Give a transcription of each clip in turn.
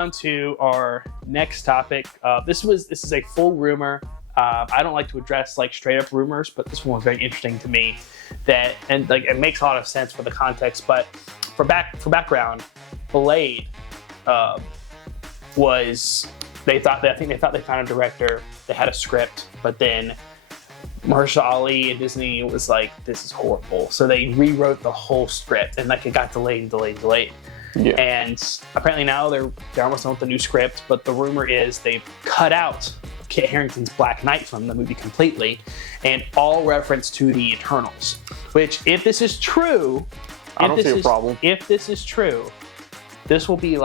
On to our next topic. This is a full rumor. I don't like to address like straight up rumors, but this one was very interesting to me. It makes a lot of sense for the context. But for background, Blade was they thought they found a director. They had a script, but then Mahershala Ali and Disney was like, "This is horrible," so they rewrote the whole script, and like it got delayed. Yeah. And apparently now they're almost done with the new script, but the rumor is they've cut out Kit Harington's Black Knight from the movie completely, and all reference to the Eternals. Which, if this is true, I don't see a problem. If this is true, this will be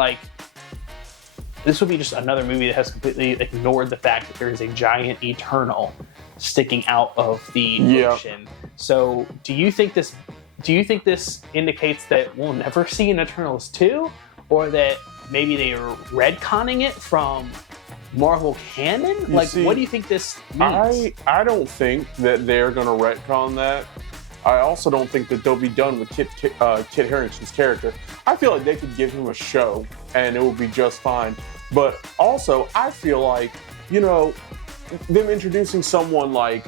just another movie that has completely ignored the fact that there is a giant Eternal sticking out of the ocean. So, do you think this indicates that we'll never see an Eternals 2? Or that maybe they are retconning it from Marvel canon? What do you think this means? I don't think that they're going to retcon that. I also don't think that they'll be done with Kit Harington's character. I feel like they could give him a show and it would be just fine. But also, I feel like, them introducing someone like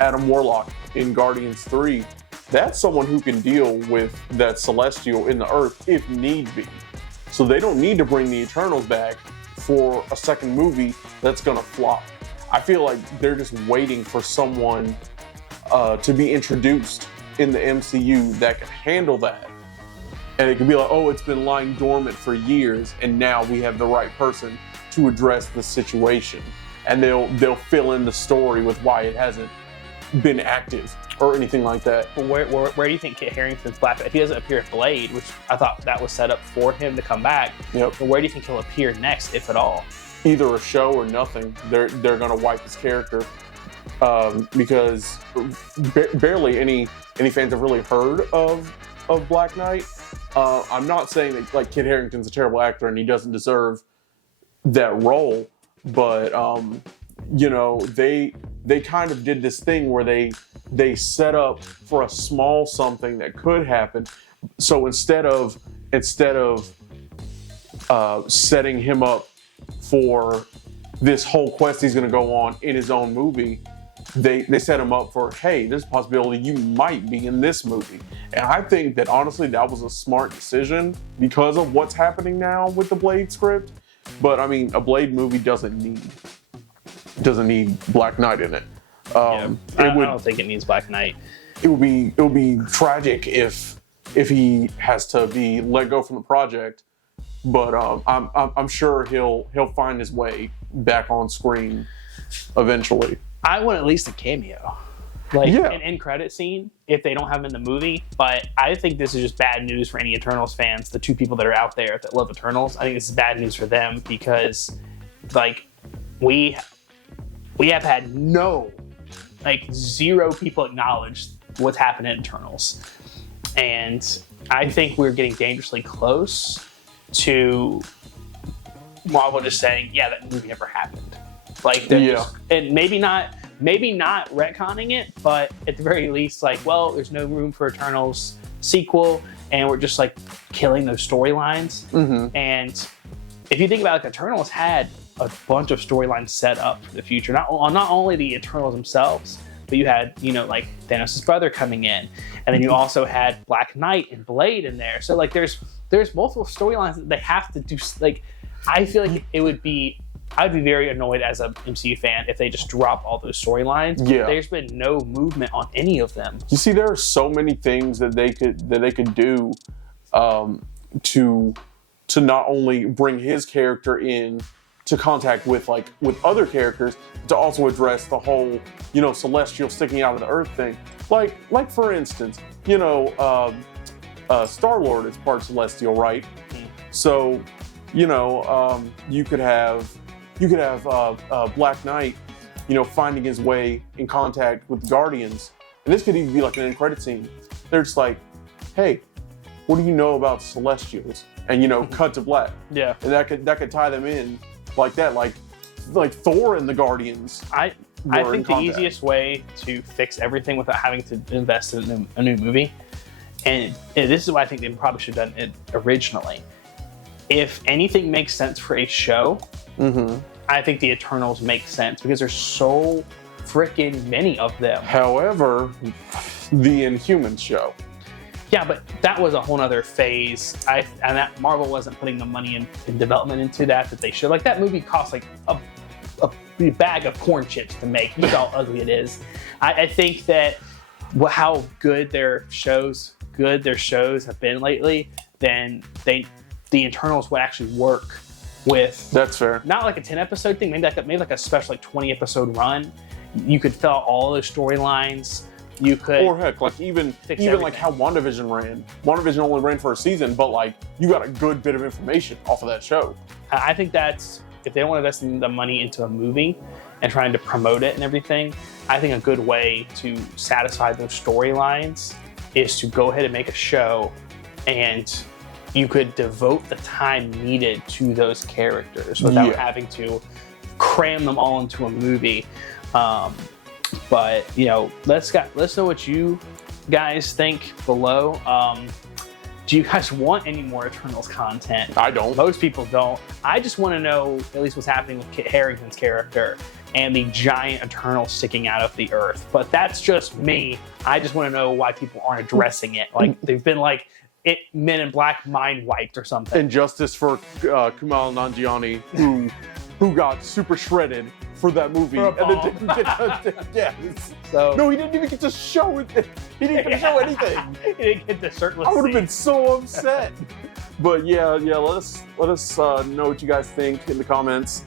Adam Warlock in Guardians 3, that's someone who can deal with that Celestial in the Earth if need be. So they don't need to bring the Eternals back for a second movie that's gonna flop. I feel like they're just waiting for someone to be introduced in the MCU that can handle that. And it could be like, oh, it's been lying dormant for years, and now we have the right person to address the situation. And they'll fill in the story with why it hasn't been active or anything like that. Where do you think Kit Harington's Black Knight, if he doesn't appear in Blade, which I thought that was set up for him to come back, Yep. but where do you think he'll appear next, if at all? Either a show or nothing. They're gonna wipe his character because barely any fans have really heard of Black Knight. I'm not saying that like Kit Harington's a terrible actor and he doesn't deserve that role, but they kind of did this thing where they set up for a small something that could happen. So instead of setting him up for this whole quest he's going to go on in his own movie, they set him up for, hey, there's a possibility you might be in this movie. And I think that honestly that was a smart decision because of what's happening now with the Blade script. But I mean, a Blade movie doesn't need Black Knight in it. I don't think it needs Black Knight. It would be tragic if he has to be let go from the project. But I'm sure he'll find his way back on screen eventually. I want at least a cameo, an end credit scene if they don't have him in the movie. But I think this is just bad news for any Eternals fans. The two people that are out there that love Eternals, I think this is bad news for them because, we have had zero people acknowledge what's happened in Eternals. And I think we're getting dangerously close to Marvel just saying, yeah, that movie never happened. And maybe not retconning it, but at the very least, there's no room for Eternals sequel, and we're just killing those storylines. Mm-hmm. And if you think about Eternals had a bunch of storylines set up for the future. Not only the Eternals themselves, but you had, Thanos' brother coming in. And then you also had Black Knight and Blade in there. So, there's multiple storylines that they have to do. I feel like I'd be very annoyed as an MCU fan if they just drop all those storylines. Yeah. There's been no movement on any of them. You see, there are so many things that they could do to not only bring his character in to contact with other characters, to also address the whole Celestial sticking out of the Earth thing. Like for instance, Star-Lord is part Celestial, right? Mm-hmm. So you could have Black Knight, finding his way in contact with the Guardians, and this could even be like an end credit scene. They're just like, hey, what do you know about Celestials? And cut to black. Yeah, and that could tie them in like that, like Thor and the Guardians. I think the easiest way to fix everything without having to invest in a new movie, and this is what I think they probably should have done it originally, if anything makes sense for a show, Mm-hmm. I think the Eternals make sense because there's so freaking many of them. However, the Inhumans show. Yeah, but that was a whole nother phase. And that Marvel wasn't putting the money in development into that they should. Like, that movie cost like a bag of corn chips to make. Look how ugly it is. I think that how good their shows have been lately, then the Eternals would actually work with. That's fair. Not like a 10-episode thing, maybe like a special like 20-episode run. You could fill out all those storylines. You could, or heck, like even like how WandaVision ran. WandaVision only ran for a season, but like you got a good bit of information off of that show. I think that's, if they don't want to invest the money into a movie and trying to promote it and everything, I think a good way to satisfy those storylines is to go ahead and make a show, and you could devote the time needed to those characters without having to cram them all into a movie. But let's know what you guys think below. Do you guys want any more Eternals content? I don't. Most people don't. I just want to know at least what's happening with Kit Harington's character and the giant Eternal sticking out of the earth. But that's just me. I just want to know why people aren't addressing it. Like, they've been like Men in Black mind wiped or something. And justice for Kumail Nanjiani, who got super shredded for that movie, For a and then bomb. didn't get So no, he didn't even get to show it. He didn't get to show anything. He didn't get the shirtless I would have scene. been so upset. But yeah, let us know what you guys think in the comments.